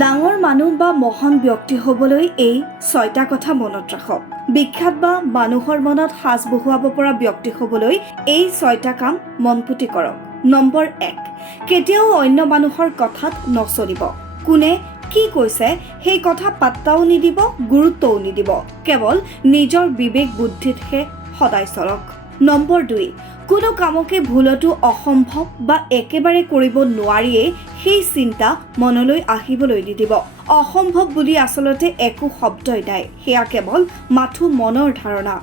ডাঙৰ মানুহ বা মহান ব্যক্তি হ'বলৈ এই 6টা কথা মনত ৰাখক। বিখ্যাত বা মানুহৰ মনত সাজ বহুৱাব পৰা ব্যক্তি হ'বলৈ এই 6টা কাম মনপুতি কৰক। নম্বৰ 1, কেতিয়াও অন্য মানুহৰ কথাত নচলিব। কোনে কি কৈছে সেই কথা পাত্তাও নিদিব, গুৰুত্বও নিদিব। কেৱল নিজৰ বিবেক বুদ্ধিতহে সদায় চলক। নম্বৰ 2, কোনো কামকে ভুলতো অসম্ভৱ বা একেবাৰে কৰিব নোৱাৰিয়ে সেই চিন্তা মনলৈ আহিবলৈ নিদিব। অসম্ভৱ বুলি আচলতে একো শব্দই নাই, সেয়া কেৱল মাথো মনৰ ধাৰণা।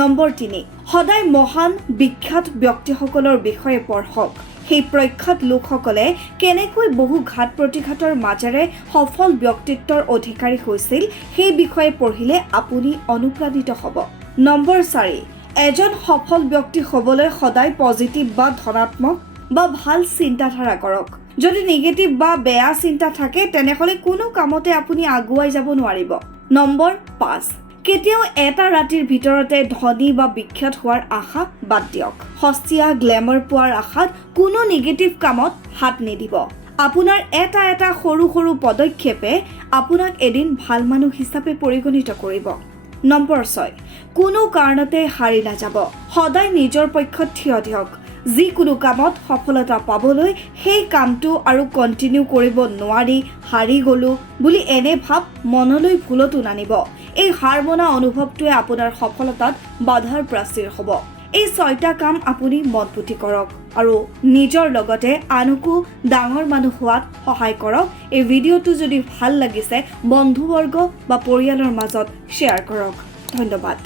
নম্বৰ 3, সদায় মহান বিখ্যাত ব্যক্তিসকলৰ বিষয়ে পঢ়ক। সেই প্ৰখ্যাত লোকসকলে কেনেকৈ বহু ঘাত প্ৰতিঘাতৰ মাজেৰে সফল ব্যক্তিত্বৰ অধিকাৰী হৈছিল সেই বিষয়ে পঢ়িলে আপুনি অনুপ্ৰাণিত হ'ব। নম্বৰ 4, এজন সফল ব্যক্তি হ'বলৈ সদায় পজিটিভ বা ধনাত্মক বা ভাল চিন্তাধাৰা কৰক। যদি নিগেটিভ বা বেয়া চিন্তা থাকে তেনেহ'লে কোনো কামতে আপুনি আগুৱাই যাব নোৱাৰিব। নম্বৰ 5, কেতিয়াও এটা ৰাতিৰ ভিতৰতে ধনী বা বিখ্যাত হোৱাৰ আশা বাদ দিয়ক। সস্তীয়া গ্লেমাৰ পোৱাৰ আশাত কোনো নিগেটিভ কামত হাত নিদিব। আপোনাৰ এটা সৰু সৰু পদক্ষেপে আপোনাক এদিন ভাল মানুহ হিচাপে পৰিগণিত কৰিব। নম্বৰ 6, কোনো কাৰণতে হাৰি নাযাব। সদায় নিজৰ পক্ষত থিয় দিয়ক। যিকোনো কামত সফলতা পাবলৈ সেই কামটো আৰু কণ্টিনিউ কৰিব নোৱাৰি হাৰি গ'লো বুলি এনে ভাৱ মনলৈ ভুলতো নানিব। এই হাৰ মনা অনুভৱটোৱে আপোনাৰ সফলতাত বাধাৰ প্ৰাচীৰ হ'ব। এই 6টা কাম আপুনি মনপুতি কৰক আৰু নিজৰ লগতে আনকো ডাঙৰ মানুহ হোৱাত সহায় কৰক। এই ভিডিঅ'টো যদি ভাল লাগিছে বন্ধুবৰ্গ বা পৰিয়ালৰ মাজত শ্বেয়াৰ কৰক। ধন্যবাদ।